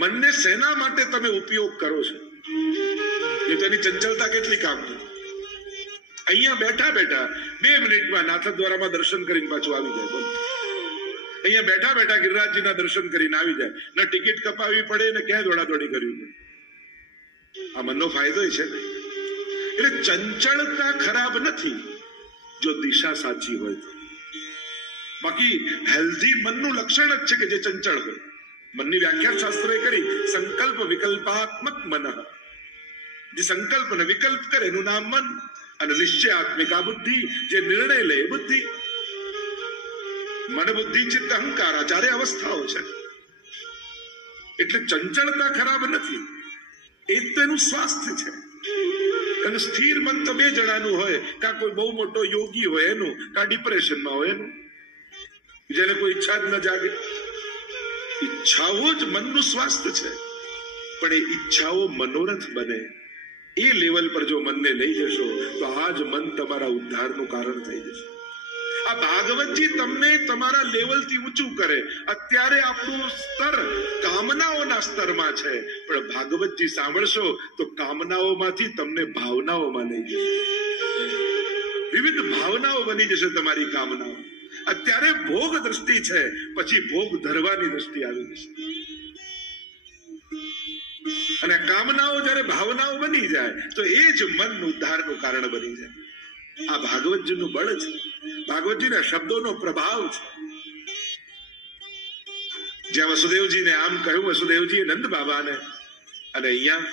મનને શેના માટે તમે ઉપયોગ કરો છો એ તેની ચંચળતા કેટલી કામ છે. અહીંયા બેઠા બેઠા 2 મિનિટમાં નાથદ્વારામાં દર્શન કરીને પાછું આવી જાય. બોલો, અહીંયા બેઠા બેઠા ગિરિરાજજીના દર્શન કરીને આવી જાય. ન ટિકિટ કપાવી પડે ને ક્યાં દોડાદોડી કરવી પડે. આ મનનો ફાયદો છે ને. એટલે ચંચળતા ખરાબ નથી જો દિશા સાચી હોય તો. બાકી હેલ્ધી મનનું લક્ષણ જ છે કે જે ચંચળ હોય. મનની વ્યાખ્યા શાસ્ત્રોએ કરી, સંકલ્પ વિકલ્પાત્મક મન. જે સંકલ્પ ને વિકલ્પ કરે એનું નામ મન. અને નિશ્ચયાત્મિકા બુદ્ધિ, જે નિર્ણય લે બુદ્ધિ. મન બુદ્ધિ ચિત્ત અહંકાર આ 4 અવસ્થાઓ છે. એટલે ચંચળતા ખરાબ નથી, એ તો એનું સ્વાસ્થ્ય છે. અને સ્થિર મન તો 2 જણાનું હોય, કાં કોઈ બહુ મોટો યોગી હોય એનું, કાં ડિપ્રેશનમાં હોય એનું, જેને કોઈ ઈચ્છા જ ન જાગે. ઈચ્છાઓ જ મનનું સ્વાસ્થ્ય છે. પણ એ ઈચ્છાઓ મનોરથ બને એ લેવલ પર જો મનને લઈ જશો તો આ જ મન તમારા ઉદ્ધારનું કારણ થઈ જશે. આ ભાગવતજી તમને તમારા લેવલથી ઊંચું કરે. અત્યારે આપણું સ્તર કામનાઓના સ્તરમાં છે, પણ ભાગવતજી સાંભળશો તો કામનાઓમાંથી તમને ભાવનાઓમાં લઈ જશે. વિવિધ ભાવનાઓ બની જશે તમારી કામનાઓ. અત્યારે ભોગ દ્રષ્ટિ છે, પછી ભોગ ધરવાની દ્રષ્ટિ આવી જશે. અને કામનાઓ જયારે ભાવનાઓ બની જાય તો એ જ મન ઉદ્ધારનું કારણ બની જાય. આ ભાગવતજીનું બળ છે, ભાગવતજીના શબ્દોનો પ્રભાવ છે. જ્યાં વસુદેવજીને આમ કહ્યું, વસુદેવજીએ નંદ બાબાને, અને અહીંયા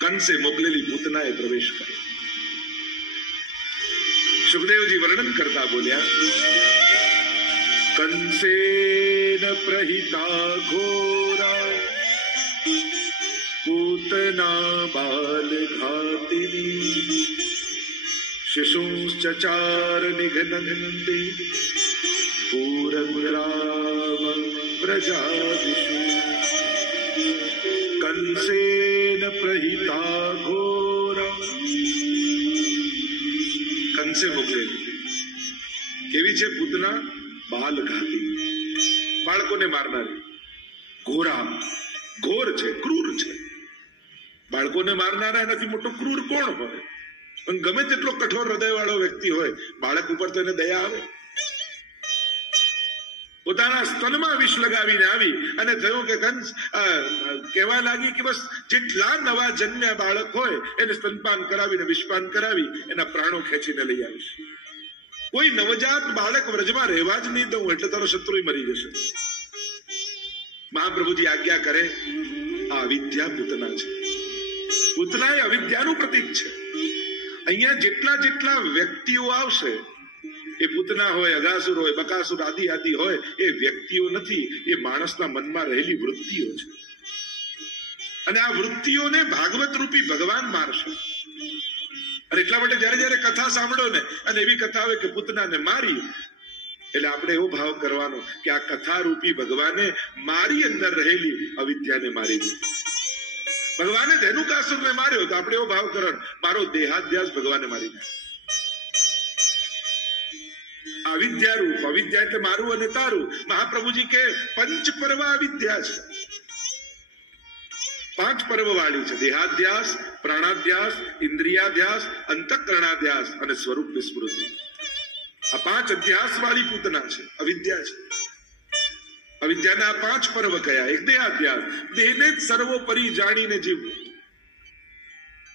કંસે મોકલેલી પૂતનાએ પ્રવેશ કર્યો. સુખદેવજી વર્ણન કરતા બોલ્યા, કંસેન પ્રહિતા ઘોરા પૂતના બાલ ઘાતિની શિશુશ્ચચાર નિઘ્નન્તિ પૂરગ્રામ પ્રજાદિષુ. કંસેન પ્રહિતા ઘોરા, કંસે મોકલેલી. કેવી છે પૂતના? બાલ ઘાતી, બાળકોને મારનારી. ઘોરા, ઘોર છે, ક્રૂર છે. બાળકોને મારનારા એનાથી મોટો ક્રૂર કોણ હોય? પણ ગમે તેટલો કઠોર હૃદય વાળો વ્યક્તિ હોય, બાળક ઉપર તો એને દયા આવે. પોતાના સ્તનમાં વિષ લગાવીને આવી અને થયું કે કંસ કહેવા લાગી કે બસ જેટલા નવા જન્મ્યા બાળક હોય એને સ્તનપાન કરાવીને વિષપાન કરાવી એના પ્રાણો ખેંચીને લઈ આવીશ. કોઈ નવજાત બાળક વ્રજમાં રહેવા જ નહીં દઉં, એટલે તારો શત્રુ મરી જશે. મહાપ્રભુજી આજ્ઞા કરે. આ અવિદ્યા પૂતના છે. પૂતના એ અવિદ્યાનું પ્રતીક છે. અહીંયા જેટલા જેટલા વ્યક્તિઓ આવશે, એ પૂતના હોય, અગાસુર હોય, બકાસુર આદિ આદિ હોય, એ વ્યક્તિઓ નથી, એ માણસના મનમાં રહેલી વૃત્તિઓ છે. અને આ વૃત્તિઓને ભાગવત રૂપી ભગવાન મારશે. અને એટલા માટે જયારે જયારે કથા સાંભળો ને, અને એવી કથા હોય કે પૂતનાને મારી, એટલે આપણે એવો ભાવ કરવાનો કે આ કથા રૂપી ભગવાને મારી અંદર રહેલી અવિદ્યાને મારી દીધી. ભગવાને ધેનુકાસુરને માર્યો તો આપણે એવો ભાવ કરવાનો, મારો દેહાધ્યાસ ભગવાને મારી દીધો. અવિદ્યા રૂપ, અવિદ્યા એટલે મારું અને તારું. મહાપ્રભુજી કે પંચ પર્વ અવિદ્યા છે. 5 પર્વ વાળી છે. દેહાધ્યાસ, પ્રાણાધ્યાસ, ઇન્દ્રિયાધ્યાસ, અંતઃકરણાધ્યાસ અને સ્વરૂપ વિસ્મૃતિ. આ 5 અધ્યાસ વાળી પૂતના છે, અવિદ્યા છે. અવિદ્યાના 5 પર્વ કયા? એક દેહાધ્યાસ, દેહને જ સર્વોપરી જાણીને જીવવું.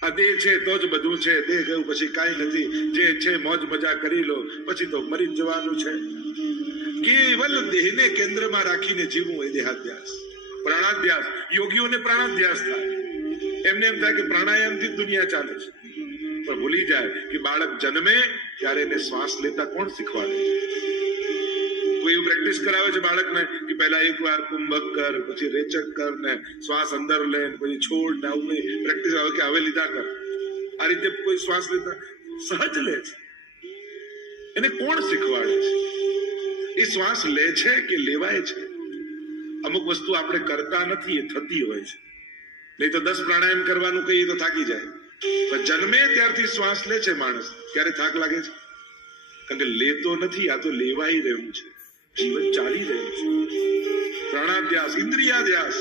આ દેહ છે તો જ બધું છે, દેહ ગયું પછી કાંઈ નથી, જે છે મોજ મજા કરી લો, પછી તો મરી જ જવાનું છે. કેવલ દેહને કેન્દ્રમાં રાખીને જીવવું એ દેહાધ્યાસ. પ્રાણાધ્યાસ, યોગીઓને પ્રાણાધ્યાસ થાય. એમને એમ થાય કે પ્રાણાયામથી જ દુનિયા ચાલે છે, પણ ભૂલી જાય કે બાળક જન્મે ત્યારે એને શ્વાસ લેતા કોણ શીખવાડે? કોઈ એવું પ્રેક્ટિસ કરાવે છે બાળકને કે પહેલા એકવાર કુંભક કર, પછી રેચક કર, ને શ્વાસ અંદર લે, પછી છોડ, ને આવું પ્રેક્ટિસ આવે કે હવે લીધા કર. આ રીતે કોઈ શ્વાસ લેતા સહજ લે છે. એને કોણ શીખવાડે છે? એ શ્વાસ લે છે કે લેવાય છે? અમુક વસ્તુ આપણે કરતા નથી, એ થતી હોય છે. નહીં તો 10 પ્રાણાયામ કરવાનું કહીએ તો થાકી જાય. પણ જન્મે ત્યારથી શ્વાસ લે છે માણસ, ત્યારે થાક લાગે છે? કારણ કે લેતો નથી, આ તો લેવાઈ રહ્યું છે, જીવન ચાલી રહ્યું છે. પ્રાણાધ્યાસ, ઇન્દ્રિયાધ્યાસ,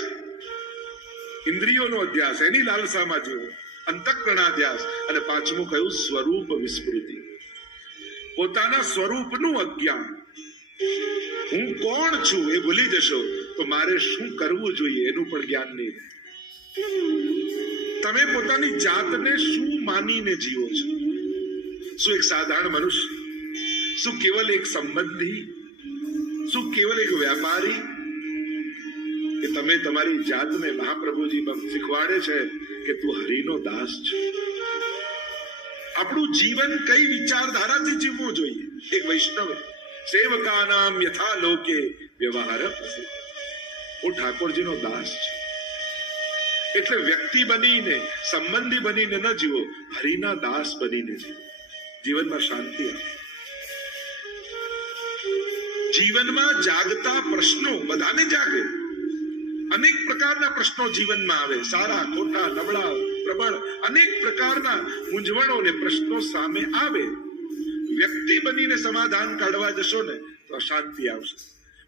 ઇન્દ્રિયોનો અધ્યાસ, એની લાલસામાં જીવો, અંતઃકરણાધ્યાસ, અને પાંચમું કયું? સ્વરૂપ વિસ્મૃતિ, પોતાના સ્વરૂપનું અજ્ઞાન. હું કોણ છું એ ભૂલી જશો તો મારે શું કરવું જોઈએ એનું પણ જ્ઞાન નહીં. તમે પોતાની જાતને શું માનીને જીવો છો? શું એક સાધારણ મનુષ્ય? શું કેવલ એક સંબંધી? શું કેવલ એક વ્યાપારી? કે તમે તમારી જાતને મહાપ્રભુજી શીખવાડે છે કે તું હરિનો દાસ છે. આપણું જીવન કઈ વિચારધારાથી જીવવું જોઈએ? એક વૈષ્ણવ સેવકાનામ યથા લોકે વ્યવહાર પ્રસિદ્ધ. હું ઠાકોરજીનો દાસ છું એટલે વ્યક્તિ બનીને, સંબંધી બનીને ન જીવો, હરિના દાસ બનીને જીવો. જીવનમાં શાંતિ આવે. જીવનમાં જાગતા પ્રશ્નો બધાને જાગે. અનેક પ્રકારના પ્રશ્નો જીવનમાં આવે, સારા, ખોટા, નબળા, પ્રબળ, અનેક પ્રકારના મૂંઝવણો ને પ્રશ્નો સામે આવે. વ્યક્તિ બનીને સમાધાન કાઢવા જશો ને તો અશાંતિ આવશે,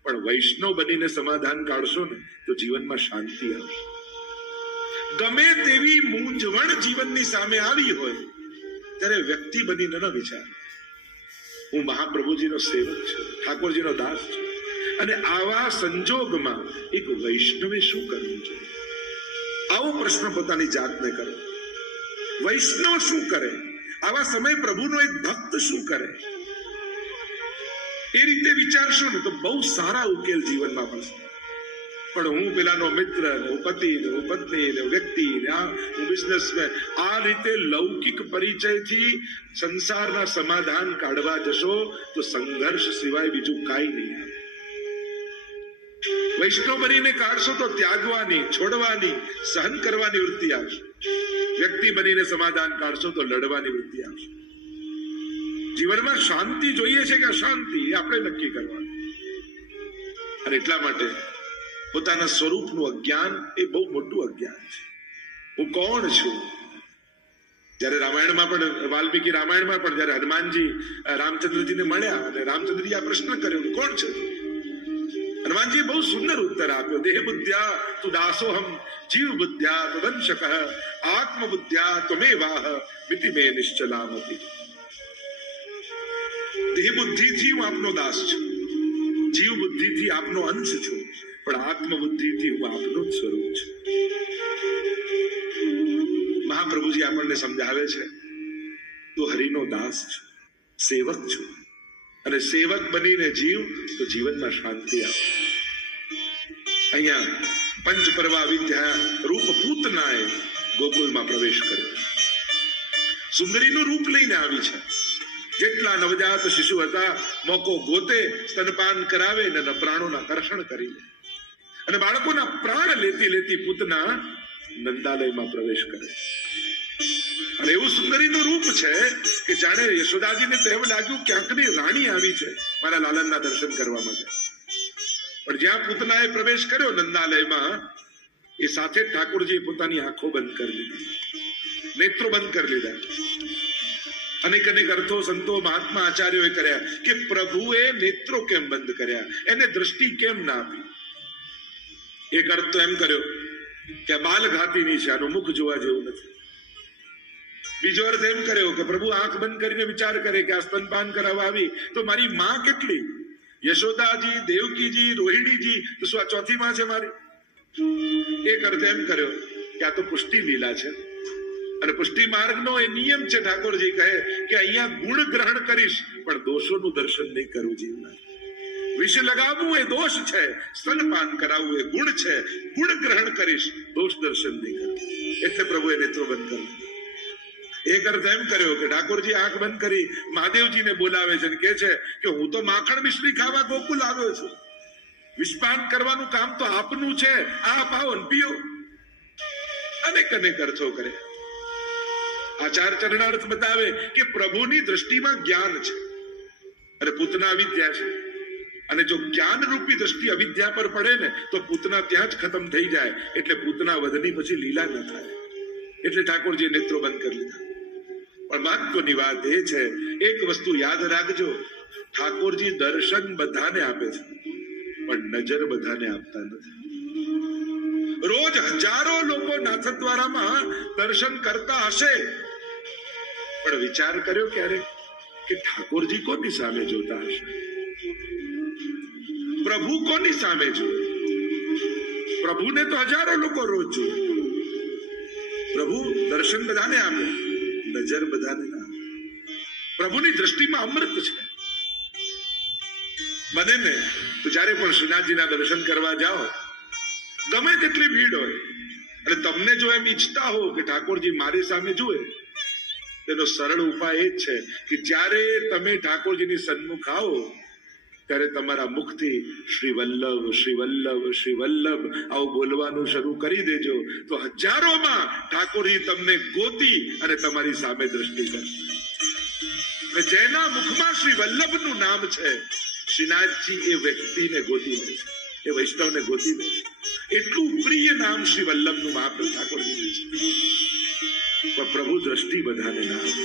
પણ વૈષ્ણવ બનીને સમાધાન કાઢશો ને તો જીવનમાં શાંતિ આવશે. ગમે તેવી મૂંઝવણ જીવનની સામે આવી હોય ત્યારે વ્યક્તિ બનીને ન વિચાર, હું મહાપ્રભુજીનો સેવક છું, ઠાકોરજીનો દાસ છું. અને આવા સંજોગમાં એક વૈષ્ણવે શું કરવું જોઈએ? આવો પ્રશ્ન પોતાની જાતને કરો. વૈષ્ણવ શું કરે? આવા સમય પ્રભુનો એક ભક્ત શું કરે? એ રીતે વિચારશો ને તો બહુ સારા ઉકેલ જીવનમાં મળશે. પણ હું પેલાનો મિત્ર ને, હું પતિ ને, હું પત્ની ને, વ્યક્તિ ને, હું બિઝનેસમેન, આ રીતે લૌકિક પરિચયથી સંસારના સમાધાન કાઢવા જશો તો સંઘર્ષ સિવાય બીજું કાંઈ નહીં આવે. વૈષ્ણવ બનીને કાઢશો તો ત્યાગવાની, છોડવાની, સહન કરવાની વૃત્તિ આવશે. વ્યક્તિ બનીને સમાધાન કાઢશો તો લડવાની વૃત્તિ આવશે. જીવનમાં શાંતિ જોઈએ છે કે અશાંતિ એ આપણે નક્કી કરવાનું. અને એટલા માટે પોતાના સ્વરૂપનું અજ્ઞાન એ બહુ મોટું અજ્ઞાન છે. હું કોણ છું? જયારે રામાયણમાં પણ, વાલ્મીકી રામાયણમાં પણ જયારે હનુમાનજી રામચંદ્રજીને મળ્યા અને રામચંદ્રજી આ પ્રશ્ન કર્યો, કોણ છે? હનુમાનજી બહુ સુંદર ઉત્તર આપ્યો. દેહ બુદ્ધ્યા તુ દાસોહમ, જીવ બુદ્ધ્યા તુ દંશકઃ, આત્મ બુદ્ધ્યા ત્વમેવાહ મિતિ મે નિશ્ચલામતિ. દેહ બુદ્ધિથી હું આપનો દાસ છું, જીવ બુદ્ધિથી આપનો અંશ છું, પણ આત્મ બુદ્ધિથી હું આપનો જ સ્વરૂપ છું. મહાપ્રભુજી આપણને સમજાવે છે તું હરિનો દાસ છું, સેવક છું, અને સેવક બનીને જીવ તો જીવનમાં શાંતિ આવે. અહીંયા પંચપર્વા વિદ્યા રૂપ પૂતનાએ ગોકુળમાં પ્રવેશ કર્યો. સુંદરીનું રૂપ લઈને આવી છે. જેટલા નવજાત શિશુ હતા મોકો ગોતે સ્તનપાન કરાવે ને પ્રાણોના કર્ષણ કરી લે. અને બાળકોના પ્રાણ લેતી લેતી પૂતના નંદાલયમાં પ્રવેશ કરે. અને એવું સુંદરીનું રૂપ છે કે જાણે યશોદાજીને તો એવું લાગ્યું ક્યાંકની રાણી આવી છે મારા લાલનના દર્શન કરવા માટે. પણ જ્યાં પૂતનાએ પ્રવેશ કર્યો નંદાલયમાં, એ સાથે ઠાકોરજીએ પોતાની આંખો બંધ કરી લીધી, નેત્રો બંધ કરી લીધા. અનેક અનેક અર્થો સંતો મહાત્મા આચાર્યોએ કર્યા કે પ્રભુએ નેત્રો કેમ બંધ કર્યા, એને દ્રષ્ટિ કેમ ના આપી. એક અર્થ તો એમ કર્યો કે આ બાલઘાતીની છે, આનું મુખ જોવા જેવું નથી. બીજો અર્થ એમ કર્યો કે પ્રભુ આંખ બંધ કરીને વિચાર કરે કે આ સ્તનપાન કરાવવા આવી તો મારી માં કેટલી, યશોદાજી, દેવકીજી, રોહિણીજી, તો શું આ ચોથી માં છે મારી? એક અર્થ એમ કર્યો કે આ તો પુષ્ટિ લીલા છે, અને પુષ્ટિ માર્ગનો એ નિયમ છે. ઠાકોરજી કહે કે અહીંયા ગુણ ગ્રહણ કરીશ પણ દોષોનું દર્શન નહીં કરવું. જીવના વિષ લગાવવું એ દોષ છે, સ્તનપાન કરાવવું એ ગુણ છે. ગુણ ગ્રહણ કરીશ, દોષ દર્શન નહીં કરવું. એટલે પ્રભુએ નેત્રો બંધ કર્યું. એક અર્થ એમ કર્યો કે ઠાકોરજી આંખ બંધ કરી મહાદેવજીને બોલાવે છે અને કહે છે કે હું તો માખણ મિશ્રી ખાવા ગોકુલ આવ્યો છું, વિષપાન કરવાનું કામ તો આપનું છે, આ પાઓ પીઓ. અનેક અનેક અર્થો કરે. આચાર ચરણાર્થ બતાવે કે પ્રભુની દ્રષ્ટિમાં જ્ઞાન છે અને પૂતના અવિદ્યા છે. અને જો જ્ઞાન રૂપી દ્રષ્ટિ અવિદ્યા પર પડે ને તો પૂતના ત્યાં જ ખતમ થઈ જાય. એટલે પૂતના વધની પછી લીલા ન થાય. એટલે ઠાકોરજીએ નેત્રો બંધ કરી લીધા. પણ મહત્વની વાત એ છે, એક વસ્તુ યાદ રાખજો, ઠાકોરજી દર્શન બધાને આપે છે પણ નજર બધાને આપતા નથી. રોજ હજારો લોકો નાથદ્વારામાં દર્શન કરતા હશે, પણ વિચાર કર્યો ક્યારે કે ઠાકોરજી કોની સામે જોતા હશે? પ્રભુ કોની સામે જોવે? પ્રભુને તો હજારો લોકો રોજ જોવે. પ્રભુ દર્શન બધાને આપે, નજર બધાને ના આપે. પ્રભુની દ્રષ્ટિમાં અમૃત છે. બને ને તો જયારે પણ શ્રીનાથજીના દર્શન કરવા જાઓ, ગમે તેટલી ભીડ હોય, અને તમને જો એમ ઈચ્છતા હો કે ઠાકોરજી મારી સામે જુએ, તેનો સરળ ઉપાય એ જ છે કે જ્યારે તમે ઠાકોરજીની સન્મુખ આવો ત્યારે તમારા મુખથી શ્રી વલ્લભ શ્રી વલ્લભ શ્રી વલ્લભ આવું બોલવાનું શરૂ કરી દેજો, તો હજારોમાં ઠાકોરજી તમને ગોતી અને તમારી સામે દ્રષ્ટિ કરશે. જેના મુખમાં શ્રી વલ્લભનું નામ છે, શ્રીનાથજી એ વ્યક્તિને ગોતી લે છે, એ વૈષ્ણવને ગોતી લે છે. એટલું પ્રિય નામ શ્રી વલ્લભનું મહાપ્રભુ ઠાકોરજી છે. પણ પ્રભુ દ્રષ્ટિ બધાને ના આપે,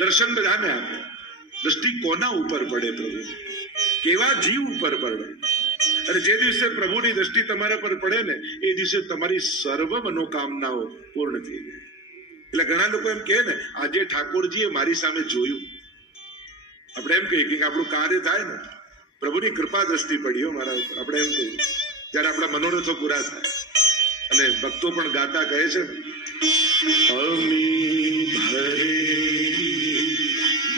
દર્શન બધાને આપે. દ્રષ્ટિ કોના ઉપર પડે? પ્રભુ કેવા જીવ ઉપર પડે? અને જે દિવસે પ્રભુની દ્રષ્ટિ તમારા પર પડે ને, એ દિવસે તમારી સર્વ મનોકામનાઓ પૂર્ણ થઈ જાય. એટલે ઘણા લોકો એમ કહે ને, આજે ઠાકોરજીએ મારી સામે જોયું. આપણે એમ કહીએ કે આપણું કાર્ય થાય ને, પ્રભુની કૃપા દ્રષ્ટિ પડી હો મારા ઉપર. આપણે એમ કહીએ જયારે આપણા મનોરથો પૂરા થાય. અને ભક્તો પણ ગાતા કહે છે, અમી ભરેલી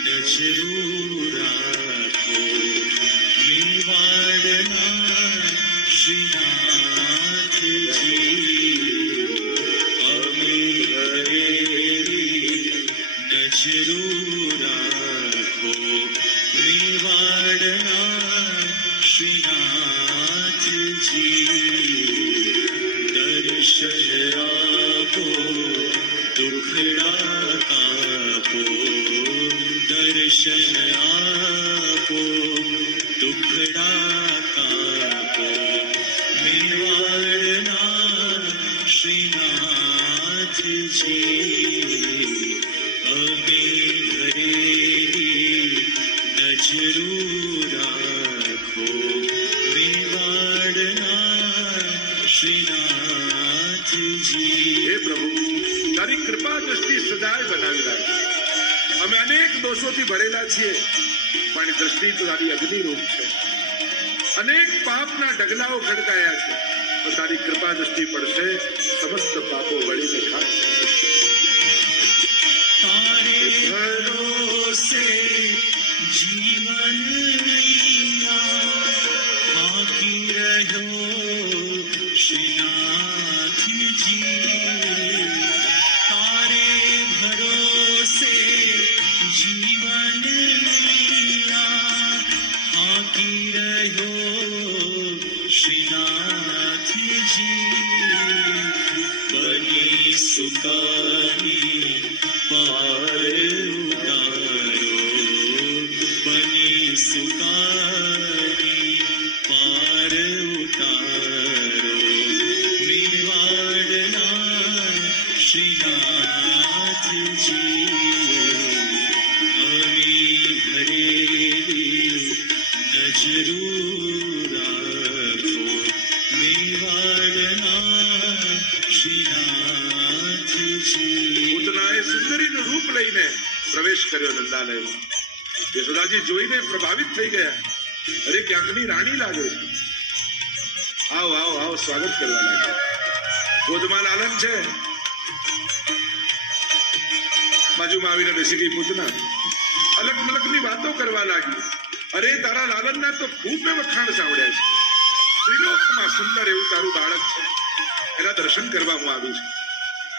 નજરો રાખો મેવાડના શ્રીનાથજી, અમી ભરેલી નજરો રાખો મેવાડના શ્રીનાથજી, દર્શન આપો દુખડા કાપો, દર્શન આપો દુખડા કાપો, મેવાડના શ્રીનાથજી, અમે ભરેલી નજરો રાખો મેવાડના શ્રીનાથજી. હે પ્રભુ, તારી કૃપા દ્રષ્ટિ સદાય બનાવી રાખે. અમે અનેક દોષોથી ભરેલા છીએ, પણ દ્રષ્ટિ તો તારી અગ્નિરૂપ છે. અનેક પાપના ઢગલાઓ ખડકાયા છે, તો તારી કૃપા દ્રષ્ટિ પડશે, સમસ્ત પાપો વળીને ખાશે. તારે ભરોસે જીવન બાકી રહ્યો શ્રીનાથજી, તારે ભરોસે જીવન બાકી રહ્યો શ્રીનાથજી, બની સુકાની પાર ઉતારો, બની સુકાની પાર ઉતારો, મેવાડના શ્રીનાથજી, અમી ભરેલી નજરો રાખો મેવાડના શ્રીનાથજી. પૂતનાએ સુંદરીનું રૂપ લઈને પ્રવેશ કર્યો નંદાલયમાં. યશોદાજી જોઈને પ્રભાવિત થઈ ગયા. અરે ક્યાંકની રાણી લાગે છે, આવો આવો આવો, સ્વાગત કરવા લાગ્યા. ગોદમાં લાલન છે, બાજુમાં આવીને બેસી ગઈ પૂતના. અલગ મલકની વાતો કરવા લાગી. અરે તારા લાલનના તો ખૂબ મેં વખાણ સાંભળ્યા છે. ત્રિલોકમાં સુંદર એવું તારું બાળક છે, એના દર્શન કરવા હું આવી છું.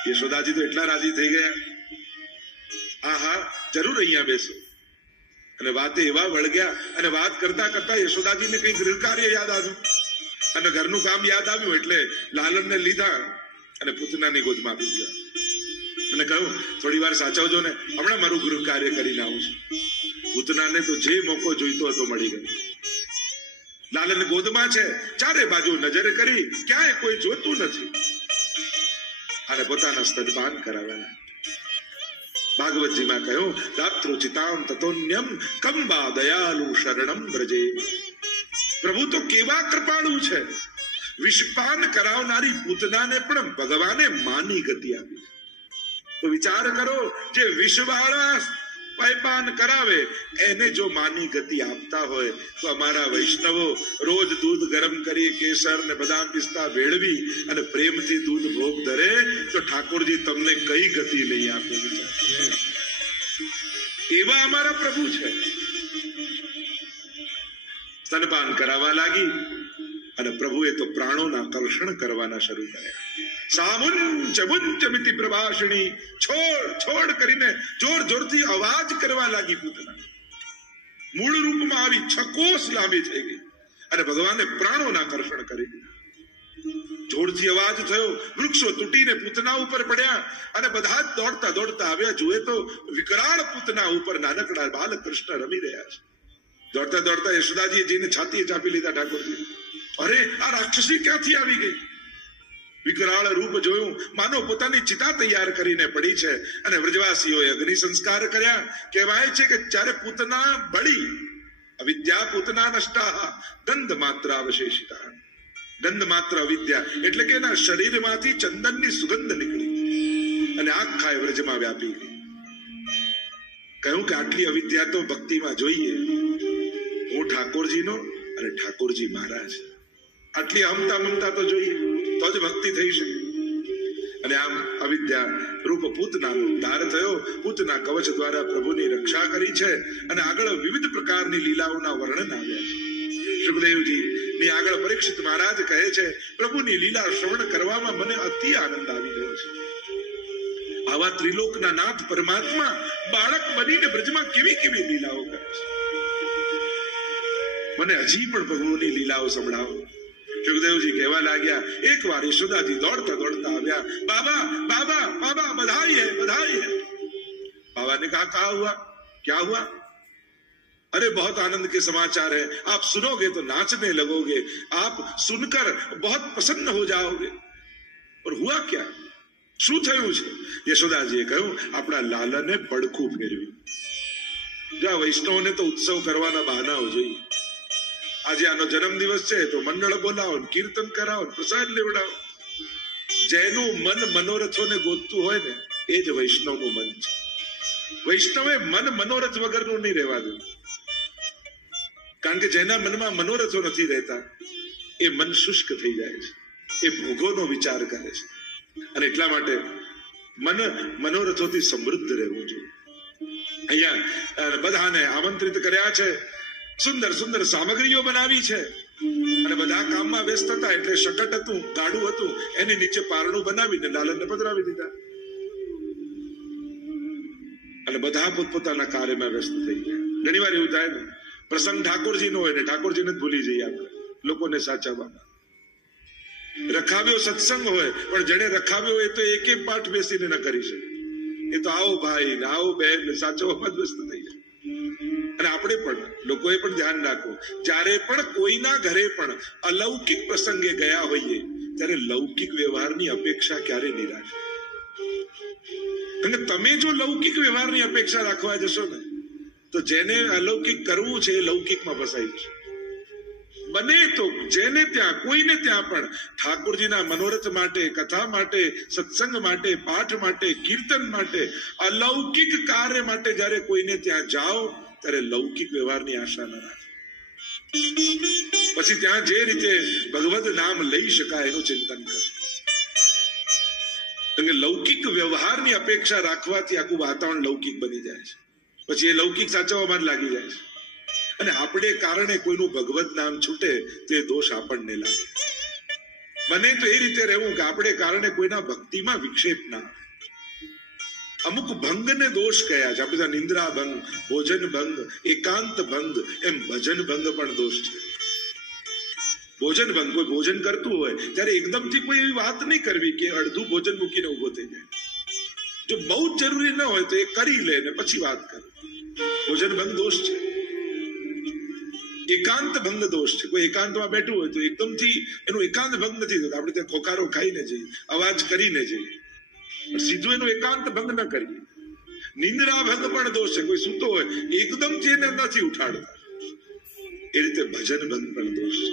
યશોદાજી તો એટલા રાજી થઈ ગયા, હા હા જરૂર અહીંયા બેસો. અને વાતે એવા વળગ્યા, અને વાત કરતા કરતા યશોદાજીને કઈ ગૃહ કાર્ય યાદ આવ્યું અને ઘરનું કામ યાદ આવ્યું, એટલે લાલનને લીધા અને પૂતનાની ગોદમાં આપી દીધા અને કહ્યું, થોડી વાર સાચવજો ને, હમણાં મારું ગૃહ કાર્ય કરીને આવું છું. પૂતનાને તો જે મોકો જોઈતો હતો મળી ગયો. લાલન ગોદમાં છે, ચારે બાજુ નજર કરી, ક્યાંય કોઈ જોતું નથી, અને પોતાના સ્તનપાન કરાવેલા. ભાગવતજીમાં કહ્યું, દાતૃચિતામ તતોન્યમ કંબા દયાલુ શરણમ વ્રજે. પ્રભુ તો કેવા કૃપાળુ છે, વિષપાન કરાવનારી પૂતનાને પણ ભગવાને માની ગતિ આપી. તો વિચાર કરો, જે વિષવાળા પાન કરાવે એને જો માની ગતિ આપતા હોય તો અમારા વૈષ્ણવો રોજ દૂધ ગરમ કરી કેસર ને બદામ પિસ્તા ભેળવી અને પ્રેમથી દૂધ ભોગ ધરે તો ઠાકોરજી તમને કઈ ગતિ નહીં આપે. એવા અમારા પ્રભુ છે. સ્તનપાન કરાવવા લાગી અને પ્રભુએ તો પ્રાણોના કર્ષણ કરવાના શરૂ કર્યા. સામુંચ મુંચ મિતિ પ્રભાષિણી, છોડ છોડ કરીને જોર જોરથી અવાજ કરવા લાગી પૂતના. મૂળ રૂપમાં આવી 6 કોસ લાંબી થઈ ગઈ અને ભગવાને પ્રાણોના કર્ષણ કરી દીધા. જોરથી અવાજ થયો, વૃક્ષો તૂટીને પૂતના ઉપર પડ્યા અને બધા જ દોડતા દોડતા આવ્યા. જુએ તો વિકરાળ પૂતના ઉપર નાનકડા બાલકૃષ્ણ રમી રહ્યા છે. દોડતા દોડતા યશોદાજીએ જઈને છાતીએ ચાપી લીધા ઠાકોરજી. અરે, આ રાક્ષસી ક્યાંથી આવી ગઈ? વિકરાળ રૂપ જોયું, માનો પોતાની ચિતા તૈયાર કરીને પડી છે. અને વ્રજવાસીઓએ અગ્નિ સંસ્કાર કર્યા. કહેવાય છે કે જ્યારે પૂતના બળી, અવિદ્યા પૂતના નષ્ટા ગંધ માત્ર અવશેષિતા. ગંધ માત્ર અવિદ્યા એટલે કે એના શરીરમાંથી ચંદનની સુગંધ નીકળી અને આખા વ્રજમાં વ્યાપી ગઈ. કહ્યું કે આટલી અવિદ્યા તો ભક્તિમાં જોઈએ. હું ઠાકોરજીનો અને ઠાકોરજી મહારાજ, આટલી હમતા મમતા તો જોઈએ, તો જ ભક્તિ થઈ શકે. અને આમ અવિદ્યા રૂપ પૂતનાનો ઉદ્ધાર થયો. પૂતના કવચ દ્વારા પ્રભુની રક્ષા કરી છે. અને આગળ વિવિધ પ્રકારની લીલાઓના વર્ણન આવ્યા છે. સુખદેવજી ની આગળ પરીક્ષિત મહારાજ કહે છે, પ્રભુની લીલા શ્રવણ કરવામાં મને અતિ આનંદ આવી રહ્યો છે. આવા ત્રિલોકના નાથ પરમાત્મા બાળક બનીને બ્રજમાં કેવી કેવી લીલાઓ કરે છે. મને હજી પણ પ્રભુની લીલાઓ સંભળાવો. સુખદેવજી કહેવા લાગ્યા, એક વાર યશોદાજી દોડતા દોડતા આવ્યા. બાબા બાબા બાબા, બધાઈ હૈ બધાઈ હૈ. बाबा ने कहा, कहा हुआ, क्या हुआ? अरे बहुत आनंद के समाचार है, आप सुनोगे तो नाचने लगोगे, आप सुनकर बहुत प्रसन्न हो जाओगे. और हुआ क्या? શું થયું છે? યશોદાજીએ કહ્યું, આપણા લાલાને પડખું ફેરવી. જો વૈષ્ણવને તો ઉત્સવ કરવાના બહાનાઓ જોઈએ. આજે આનો જન્મદિવસ છે તો મંડળ બોલાવો, કીર્તન કરાવો, પ્રસાદ લેવડાવો. જેનું મન મનોરથોને ગોતતું હોય ને એ જ વૈષ્ણવનું મન છે. વૈષ્ણવે મન મનોરથ વગરનું નહીં રહેવા દે. કારણ કે જેના મનમાં મનોરથો નથી રહેતા એ મન શુષ્ક થઈ જાય છે, એ ભોગોનો વિચાર કરે છે. અને એટલા માટે મન મનોરથોથી સમૃદ્ધ રહેવું જોઈએ. અહીંયા બધાને આમંત્રિત કર્યા છે, સુંદર સુંદર સામગ્રીઓ બનાવી છે અને બધા કામમાં વ્યસ્ત હતા. એટલે શકટ હતું, ગાડું હતું, એની નીચે પારણું બનાવીને લાલનને પધરાવી દીધા અને બધા પોતપોતાના કાર્યમાં વ્યસ્ત થઈ ગયા. ઘણી વાર એવું થાય ને, પ્રસંગ ઠાકોરજીનો હોય ને ઠાકોરજીને જ ભૂલી જઈએ આપણે લોકોને સાચવવામાં. રખાવ્યો સત્સંગ હોય પણ જેને રખાવ્યો એ તો એક એક પાઠ બેસીને ન કરી શકે. એ તો આવો ભાઈ ને આવો બહેન ને સાચવવામાં જ વ્યસ્ત થઈ જાય. અને આપણે પણ લોકોએ પણ ધ્યાન રાખવું, જ્યારે પણ કોઈના ઘરે પણ અલૌકિક પ્રસંગે ગયા હોઈએ ત્યારે લૌકિક વ્યવહારની અપેક્ષા ક્યારે નહીં રાખે. કારણ કે તમે જો લૌકિક વ્યવહારની અપેક્ષા રાખવા જશો ને તો જેને અલૌકિક કરવું છે એ લૌકિકમાં ફસાઈ જશે. બને તો જેને ત્યાં કોઈને ત્યાં પણ ઠાકોરજીના મનોરથ માટે, કથા માટે, સત્સંગ માટે, પાઠ માટે, કીર્તન માટે, અલૌકિક કાર્ય માટે જ્યારે કોઈને ત્યાં જાઓ ત્યારે લૌકિક વ્યવહારની આશા ન રાખો. પછી ત્યાં જે રીતે ભગવદ નામ લઈ શકાય એનું ચિંતન કરો. કારણ કે લૌકિક વ્યવહારની અપેક્ષા રાખવાથી આખું વાતાવરણ લૌકિક બની જાય છે. પછી એ લૌકિક સાચવવામાં જ લાગી જાય છે. અને આપણે કારણે કોઈનું ભગવત નામ છૂટે તે દોષ આપણને લાગે. બને તો એ રીતે રહેવું કે આપણે કારણે કોઈના ભક્તિમાં વિક્ષેપ ના. અમુક ભંગને દોષ કયા છે આપણે, નિંદ્રા ભંગ, ભોજન ભંગ, એકાંત ભંગ, એમ ભજન ભંગ પણ દોષ છે. ભોજન ભંગ, કોઈ ભોજન કરતું હોય ત્યારે એકદમથી કોઈ એવી વાત નહીં કરવી કે અડધું ભોજન મૂકીને ઉભો થઈ જાય. જો બહુ જ જરૂરી ન હોય તો એ કરી લે ને પછી વાત કરે. ભોજન ભંગ દોષ છે. એકાંત ભંગ દોષ છે. કોઈ એકાંતમાં બેઠું હોય તો એકદમથી એનું એકાંત ભંગ નથી થતો. આપણે ત્યાં ખોકારો ખાઈને જઈએ, અવાજ કરીને જઈએ, સીધું એનું એકાંત ભંગ ન કરીએ. નિંદ્રા ભંગ પણ દોષ છે. કોઈ સૂતો હોય એકદમથી એને નથી ઉઠાડતા, એ રીતે ભજન ભંગ પણ દોષ છે.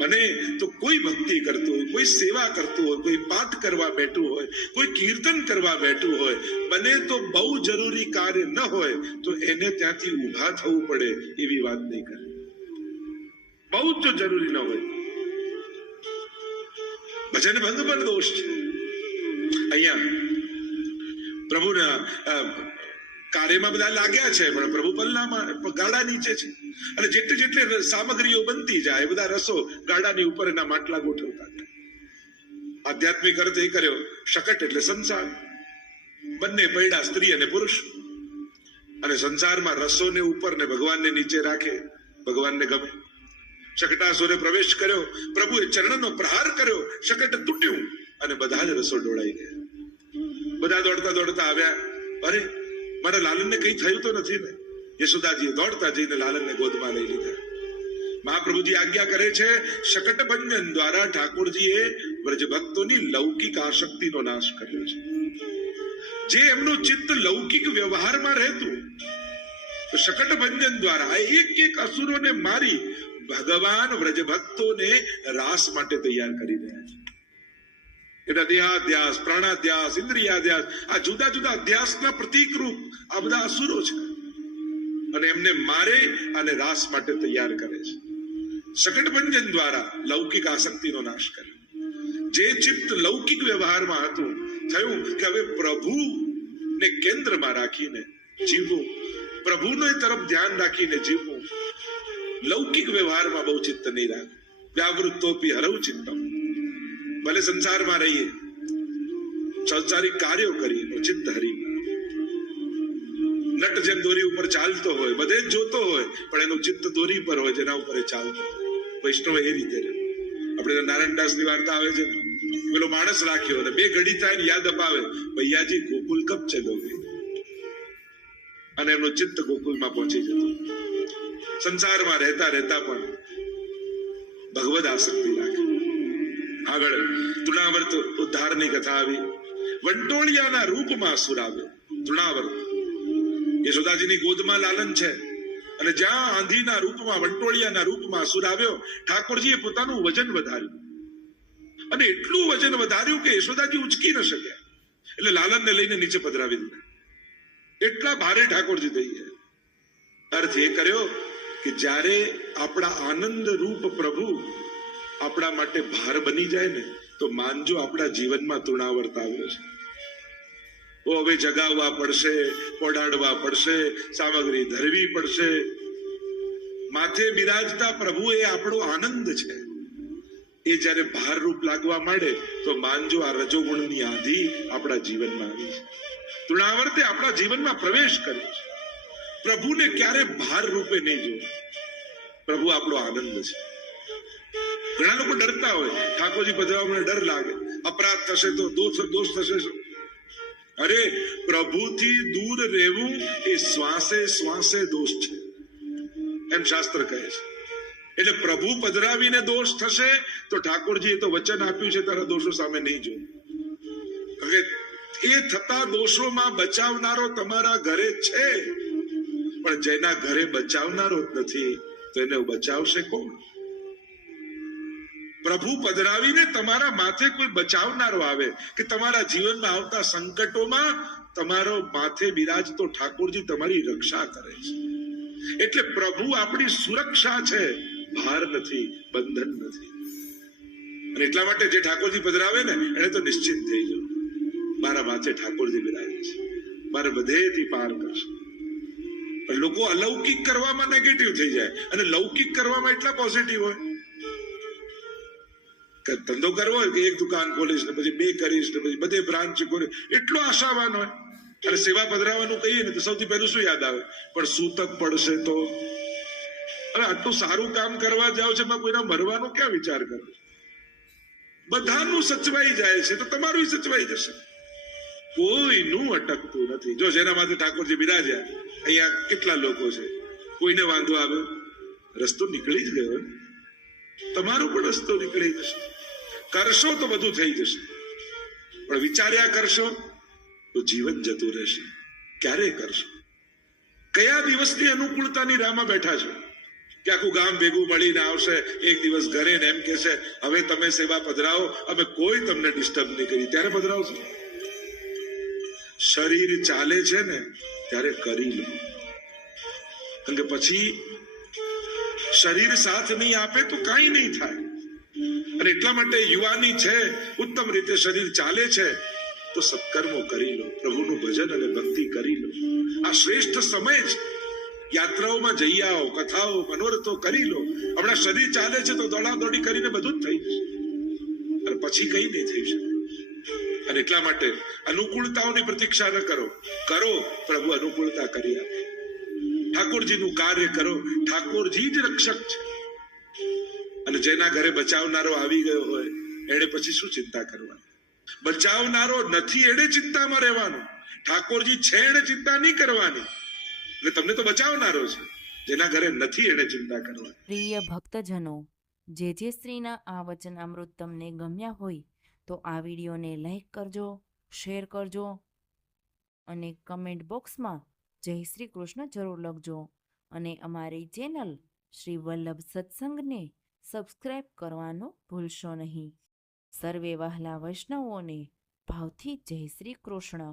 મને તો કોઈ ભક્તિ કરતું હોય, કોઈ સેવા કરતું હોય, કોઈ પાઠ કરવા બેઠું હોય, કોઈ કીર્તન કરવા બેઠું હોય, મને તો બહુ જરૂરી કાર્ય ન હોય તો એને ત્યાંથી ઊભા થવું પડે એવી વાત નહીં કરે. બહુ જ જરૂરી ન હોય, ભજન ભંગ પણ દોષ છે. અહીંયા પ્રભુના કાર્યમાં બધા લાગ્યા છે, પણ પ્રભુ પલ્લામાં ગાડા નીચે છે. અને જેટલી સામગ્રીઓ બનતી જાય બધા રસો ગાડાની ઉપર એના માટલા ગોઠવતા જાય. આધ્યાત્મિક અર્થ એ કર્યો, શકટ એટલે સંસાર, બંને પૈડા સ્ત્રી અને પુરુષ. અને સંસારમાં રસોને ઉપર ને ભગવાનને નીચે રાખે, ભગવાનને ગમે. શકટાસુરે પ્રવેશ કર્યો, પ્રભુએ ચરણનો પ્રહાર કર્યો, શકટ તૂટ્યું અને બધા જ રસો ડોળાઈ ગયા. બધા દોડતા દોડતા આવ્યા, અરે મારા લાલનને કઈ થયું તો નથી ને? યશોદાજીએ દોડતા જઈને લાલનને ગોદમાં લઈ લીધા. મહાપ્રભુજી આજ્ઞા કરે છે, શકટ ભંજન દ્વારા ઠાકોરજીએ વ્રજ ભક્તોની લૌકિક આસક્તિનો નાશ કર્યો છે. જે એમનું ચિત્ત લૌકિક વ્યવહારમાં રહેતું, તો શકટ ભંજન દ્વારા એક એક અસુરોને મારી ભગવાન વ્રજ ભક્તોને રાસ માટે તૈયાર કરી રહ્યા છે. એટલે દેહાધ્યાસ, પ્રાણાધ્યાસ, ઇન્દ્રિયાધ્યાસ, આ જુદા જુદા અધ્યાસના પ્રતીક રૂપ આ બધા અસુરો છે અને એમને મારે અને રાસ માટે તૈયાર કરે છે. શકટભંજન દ્વારા લૌકિક આસક્તિનો નાશ કર્યો. જે ચિત્ત લૌકિક વ્યવહારમાં હતું, થયું કે હવે પ્રભુને કેન્દ્રમાં રાખીને જીવવું, પ્રભુને તરફ ધ્યાન રાખીને જીવવું. લૌકિક વ્યવહારમાં બહુ ચિત્ત નહીં રાખ. વ્યાવૃત્તોપી હરવ ચિત્તમ. ભલે સંસારમાં રહીએ, સંસારિક કાર્યો કરીએ, ચિત્ત હરી. નટ જેમ દોરી ઉપર ચાલતો હોય, બધે જ જોતો હોય, પણ એનું ચિત્ત દોરી પર હોય જેના ઉપર એ ચાલતો હોય. વૈષ્ણવ એ રીતે રહે. આપણે નારાયણદાસ ની વાર્તા આવે છે, પેલો માણસ રાખ્યો અને 2 ઘડી થાય યાદ અપાવે, ભૈયાજી ગોકુલ કબ ચલોગે? અને એમનું ચિત્ત ગોકુલમાં પહોંચી જતું. સંસારમાં રહેતા રહેતા પણ ભગવદ આસક્તિ રાખે. આગળ તૃણાવર્ત ઉદ્ધારની કથા આવી. વંટોળિયાના રૂપમાં અસુર આવ્યો. તૃણાવર્ત યશોદાજીની ગોદમાં લાલન છે, અને જ્યાં આંધીના રૂપમાં, વંટોળિયાના રૂપમાં અસુર આવ્યો, ઠાકોરજીએ પોતાનું વજન વધાર્યું. અને એટલું વજન વધાર્યું કે યશોદાજી ઉચકી ન શક્યા. એટલે લાલનને લઈને નીચે પધરાવી દીધા. એટલા ભારે ઠાકોરજી થઈ ગયા. અર્થ એ કર્યો કે જ્યારે આપણા આનંદ રૂપ પ્રભુ આપણા માટે ભાર બની જાય ને, તો માનજો આપણા જીવનમાં તૃણાવર્ત આવ્યો છે. હવે જગાવવા પડશે, ઓડાડવા પડશે, સામગ્રી ધરવી પડશે. માથે બિરાજતા પ્રભુ એ આપણો આનંદ છે. એ જયારે ભાર રૂપ લાગવા માંડે તો માનજો આ રજોગુણની આંધી આપણા જીવનમાં આવી છે. તૃણાવર્તે આપણા જીવનમાં પ્રવેશ કર્યો છે. પ્રભુને ક્યારે ભાર રૂપે નહીં જોવું. પ્રભુ આપણો આનંદ છે. ઘણા લોકો ડરતા હોય, ઠાકોરજી પધરાવવાનો ડર લાગે, અપરાધ થશે તો, દોષ થશે. અરે પ્રભુથી દૂર રહેવું એ શ્વાસે શ્વાસે દોષ છે, એમ શાસ્ત્ર કહે છે. એટલે પ્રભુ પધરાવીને દોષ થશે તો ઠાકોરજીએ તો વચન આપ્યું છે, તારા દોષો સામે નહીં જોવું. એ થતા દોષોમાં બચાવનારો તમારા ઘરે છે, પણ જેના ઘરે બચાવનારો જ નથી તો એને બચાવશે કોણ? પ્રભુ પધરાવીને તમારા માથે કોઈ બચાવનારો આવે, કે તમારા જીવનમાં આવતા સંકટોમાં તમારો માથે બિરાજતો ઠાકોરજી તમારી રક્ષા કરે છે. એટલે પ્રભુ આપણી સુરક્ષા છે, ભાર નથી, બંધન નથી. અને એટલા માટે જે ઠાકોરજી પધરાવે ને એને તો નિશ્ચિત થઈ જવું, મારા માથે ઠાકોરજી બિરાજે છે, મારે બધેથી પાર કરશે. લોકો અલૌકિક કરવામાં નેગેટિવ થઈ જાય અને લૌકિક કરવામાં એટલા પોઝિટિવ હોય. ધંધો કરવો હોય કે 1 દુકાન ખોલીશ ને પછી 2 કરીશ ને પછી બધે બ્રાન્ચ ખોલીશ, એટલો આશાવાન હોય. અને સેવા પધરાવાનું કહીએ ને તો સૌથી પહેલું શું યાદ આવે? પણ સૂતક પડશે તો. અરે આટલું સારું કામ કરવા જાવ છે, એમાં કોઈના મરવાનો ક્યાં વિચાર કરો? બધાનું સચવાઈ જાય છે તો તમારું સચવાઈ જશે. કોઈનું અટકતું નથી. જો જેના માથે ઠાકોરજી બિરાજ્યા, અહીંયા કેટલા લોકો છે, કોઈને વાંધો આવ્યો, રસ્તો નીકળી જ ગયો ને. તમારો પણ રસ્તો નીકળી જશે. કરશો તો બધું થઈ જશે, પણ વિચાર્યા કરશો તો જીવન જતું રહેશે. ક્યારે કરશો? કયા દિવસની અનુકૂળતાની રાહમાં બેઠા છો? કે આખું ગામ ભેગું મળીને આવશે એક દિવસ ઘરે ને એમ કહેશે હવે તમે સેવા પધરાવો, અમે કોઈ તમને ડિસ્ટર્બ નહીં કરી, ત્યારે પધરાવશો? શરીર ચાલે છે ને ત્યારે કરી લો, કારણ કે પછી શરીર સાથ નહીં આપે તો કાંઈ નહીં થાય. અને એટલા માટે યુવાની છે, ઉત્તમ રીતે શરીર ચાલે છે તો સત્કર્મો કરી લો, પ્રભુનું ભજન અને ભક્તિ કરી લો. આ શ્રેષ્ઠ સમય છે. યાત્રાઓમાં જઈ આવો, કથાઓ મનોરથો કરી લો. હમણાં શરીર ચાલે છે તો દોડાદોડી કરીને બધું જ થઈ જશે, અને પછી કઈ નહીં થઈ શકે. અને એટલા માટે અનુકૂળતાઓની પ્રતીક્ષા ન કરો, કરો પ્રભુ અનુકૂળતા કરી આપે. ઠાકોરજીનું કાર્ય કરો, ઠાકોરજી જ રક્ષક છે. અને જેના ઘરે બચાવનારો આવી ગયો હોય એને પછી શું ચિંતા કરવાની? બચાવનારો નથી એને ચિંતામાં રહેવાનું, ઠાકોરજી છે એને ચિંતા નહીં કરવાની. એટલે તમને તો બચાવનારો છે, જેના ઘરે નથી એને ચિંતા કરવાની. પ્રિય ભક્તજનો, જે શ્રીના આ વચનામૃત તમને ગમ્યા હોય તો આ વિડીયોને લાઈક કરજો, શેર કરજો અને કમેન્ટ બોક્સમાં જય શ્રી કૃષ્ણ જરૂર લખજો. અને અમારી ચેનલ શ્રી વલ્લભ સત્સંગને સબસ્ક્રાઈબ કરવાનું ભૂલશો નહીં. સર્વે વહાલા વૈષ્ણવોને ભાવથી જય શ્રી કૃષ્ણ.